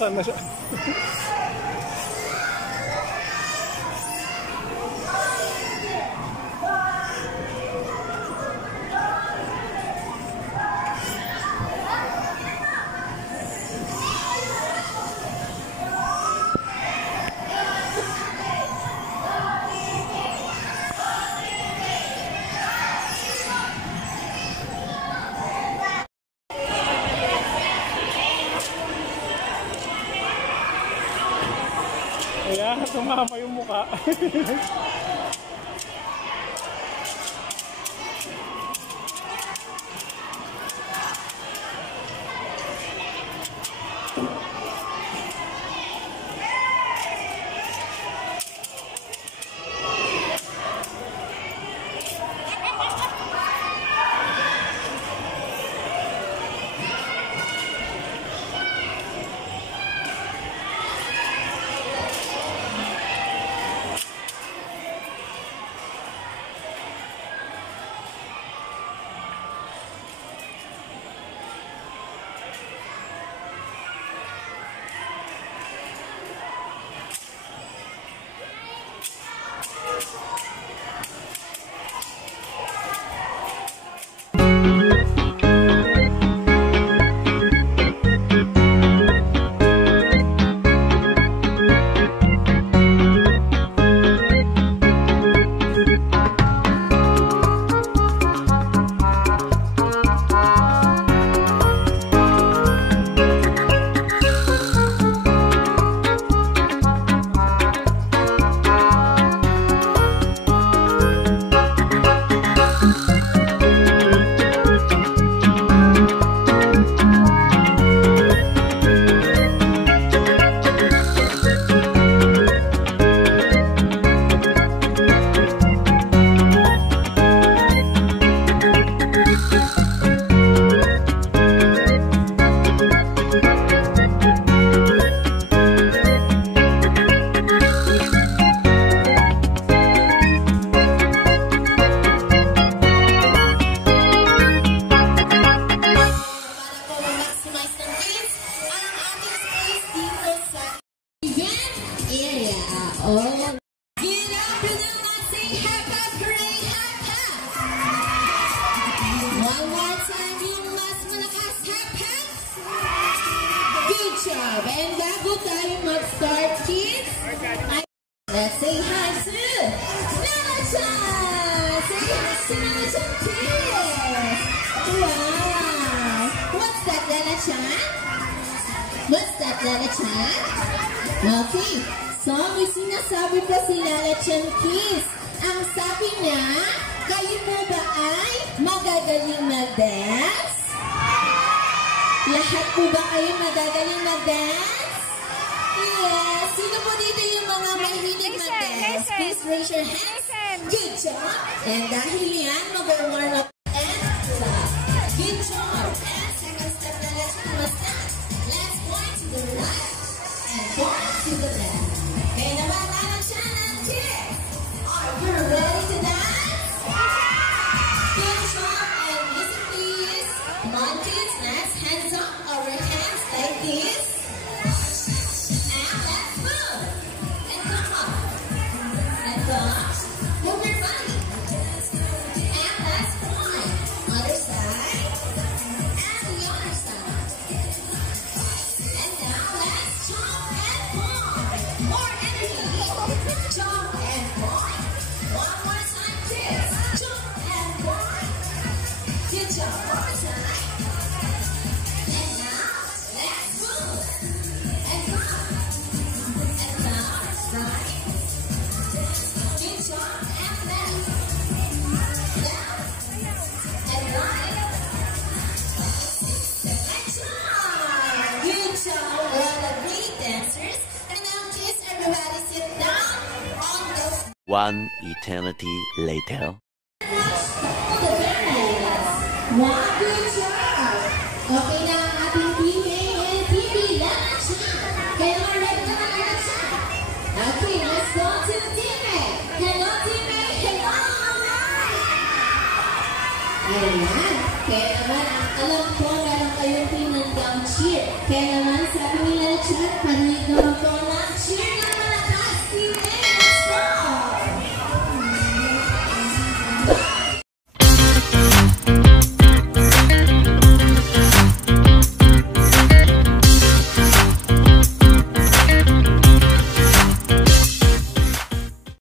Nasaan na siya? Kaya tumama yung mukha. And bago tayo mag-start, kids, let's say hi to Nana-chan! Say hi to Nana-chan, kids! Wow! What's that, Nana-chan? What's that, Nana-chan? Okay, so may sinasabi pa si Nana-chan, kids. Ang sabi niya, kayo po ba ay magagaling mag-dance? Lahat po ba kayo magagaling mag-dance? Yes! Sino po dito yung mga mahilig mag-dance? Please raise your hands. Good job! And dahil yan, mag-warm up and clap. Good job! And second step na let's do a step. Let's point to the right and point to the left. Okay, naman, Nana-chan and kids. Are you ready to dance? Good job! And listen please. Come on kids, let's hands up our hands like this. And let's move. And come up. And up. Move your body. And let's point. Other side. And the other side. And now let's jump and point. More energy. Jump and point. One more time kids. Jump and point. Good job. One more time. One eternity later. Wow, good job! Okay na ang ating Team A and Team B. Nana-chan! Kaya naman ready na Nana-chan! Okay, let's go to Team A! Hello, Team A! Hello! Ayan! Kaya naman, alam ko meron kayong pinandang cheer. Kaya naman, sabi nila Richmond, parinig naman po